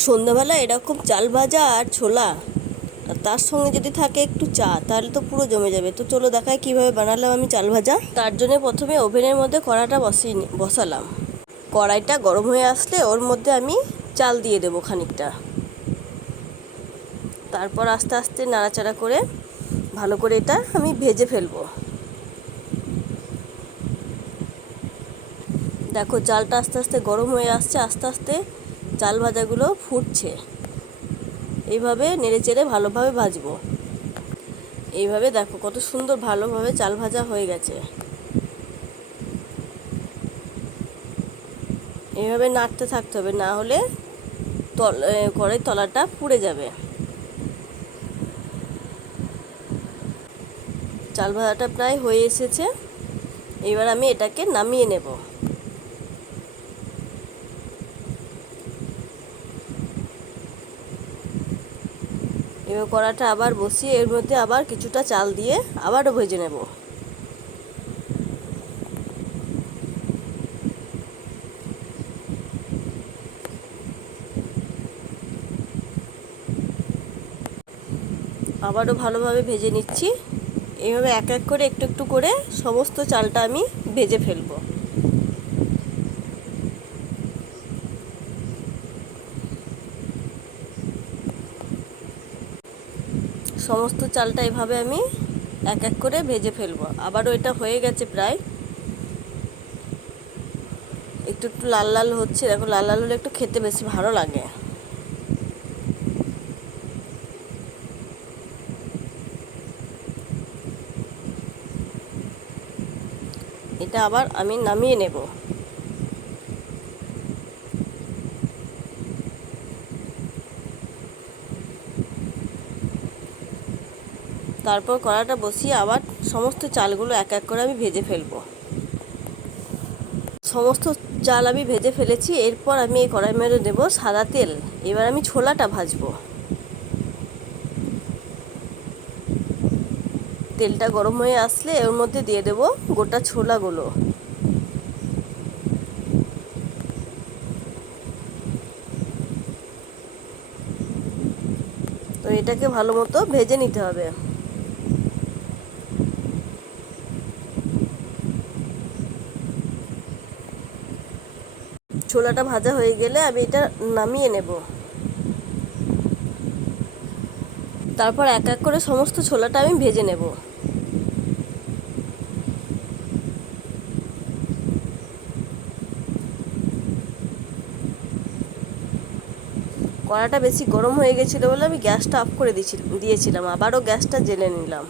সন্ধ্যাবেলা এরকম চাল ভাজা আর ছোলা আর তার সঙ্গে যদি থাকে একটু চা, তাহলে তো পুরো জমে যাবে। তো চলো দেখাই কিভাবে বানালাম আমি চাল ভাজা। তার জন্য প্রথমে ওভেনের মধ্যে কড়াটা বসালাম। কড়াইটা গরম হয়ে আসলে ওর মধ্যে আমি চাল দিয়ে দেবো খানিকটা। তারপর আস্তে আস্তে নাড়াচাড়া করে ভালো করে এটা আমি ভেজে ফেলবো। দেখো চালটা আস্তে আস্তে গরম হয়ে আসছে, আস্তে আস্তে চাল ভাজাগুলো ফুটছে। এইভাবে নেড়ে চেড়ে ভালোভাবে ভাজবো। এইভাবে দেখো কত সুন্দর ভালোভাবে চাল ভাজা হয়ে গেছে। এইভাবে নাড়তে থাকতে হবে, না হলে কড়াইয়ের তলাটা পুড়ে যাবে। চাল ভাজাটা প্রায় হয়ে এসেছে। এবার আমি এটাকে নামিয়ে নেব। এবার কড়াটা আবার বসিয়ে এর মধ্যে আবার কিছুটা চাল দিয়ে আবারও ভেজে নেব। আবারও ভালোভাবে ভেজে নিচ্ছি। এইভাবে এক এক করে একটু একটু করে সমস্ত চালটা আমি ভেজে ফেলবো। সমস্ত চালটা এভাবে আমি এক এক করে ভেজে ফেলবো। আবারও এটা হয়ে গেছে প্রায়, একটু একটু লাল লাল হচ্ছে। দেখো লাল লাল হলে একটু খেতে বেশি ভালো লাগে। এটা আবার আমি নামিয়ে নেব। তারপর কড়াটা বসিয়ে আবার সমস্ত চালগুলো এক এক করে আমি ভেজে ফেলবো। সমস্ত চাল আমি ভেজে ফেলেছি। এরপর আমি এই কড়াই মেরে দেব সাদা তেল। এবার আমি ছোলাটা ভাজবো। তেলটা গরম হয়ে আসলে এর মধ্যে দিয়ে দেব গোটা ছোলাগুলো। তো এটাকে ভালো মতো ভেজে নিতে হবে। ছোলাটা ভাজা হয়ে গেলে আমি এটা নামিয়ে নেব। তারপর এক এক করে সমস্ত ছোলাটা আমি ভেজে নেব। কড়াটা বেশি গরম হয়ে গেছিলো বলে আমি গ্যাসটা অফ করে দিয়েছিলাম। আবারও গ্যাসটা জ্বেলে নিলাম।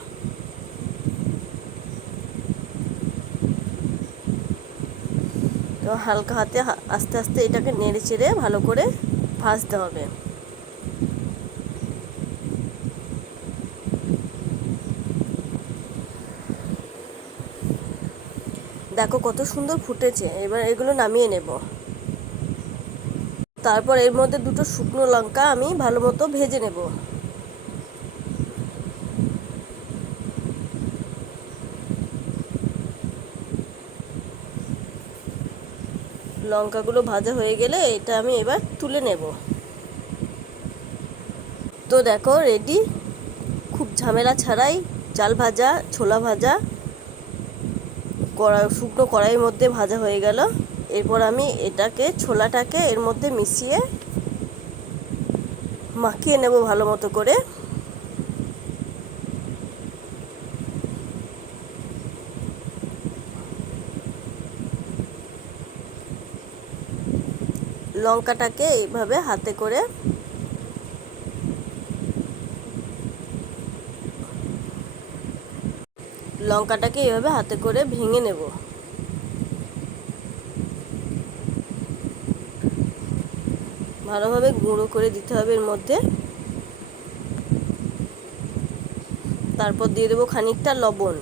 তো হালকা হাতে আস্তে আস্তে এটাকে নেড়ে চেড়ে ভালো করে ভাজতে হবে। দেখো কত সুন্দর ফুটেছে। এবার এগুলো নামিয়ে নেব। তারপর এর মধ্যে দুটো শুকনো লঙ্কা আমি ভালো মতো ভেজে নেব। লঙ্কাগুলো ভাজা হয়ে গেলে এটা আমি এবার তুলে নেব। তো দেখো রেডি, খুব ঝামেলা ছাড়াই চাল ভাজা, ছোলা ভাজা শুকনো কড়াইয়ের মধ্যে ভাজা হয়ে গেল। এরপর আমি এটাকে ছোলাটাকে এর মধ্যে মিশিয়ে মাখিয়ে নেব ভালো মতো করে। লঙ্কাটাকে এইভাবে হাতে করে এইভাবে হাতে করে ভেঙে নেব। ভালোভাবে গুঁড়ো করে দিতে হবে এর মধ্যে। তারপর দিয়ে দেবো খানিকটা লবণ।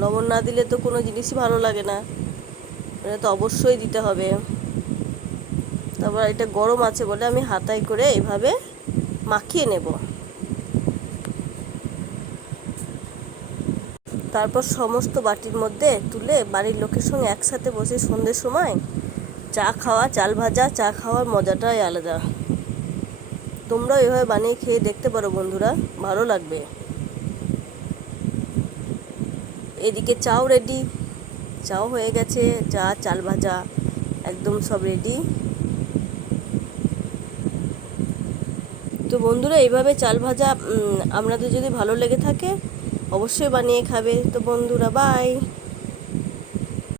লবণ না দিলে তো কোনো জিনিসই ভালো লাগে না, এটা তো অবশ্যই দিতে হবে। তারপর এটা গরম আছে বলে আমি হাতায় করে এভাবে মাখিয়ে নেব। তারপর সমস্ত বাটির মধ্যে তুলে বাড়ির লোকের সঙ্গে একসাথে বসে সন্ধ্যের সময় চা খাওয়া, চাল ভাজা চা খাওয়ার মজাটাই আলাদা। তোমরাও এভাবে বানিয়ে খেয়ে দেখতে পারো বন্ধুরা, ভালো লাগবে। এদিকে চাও রেডি, চাও হয়ে গেছে, চা চাল ভাজা একদম সব রেডি। তো বন্ধুরা এইভাবে চাল ভাজা আপনাদের যদি ভালো লেগে থাকে অবশ্যই বানিয়ে খাবে। তো বন্ধুরা বাই।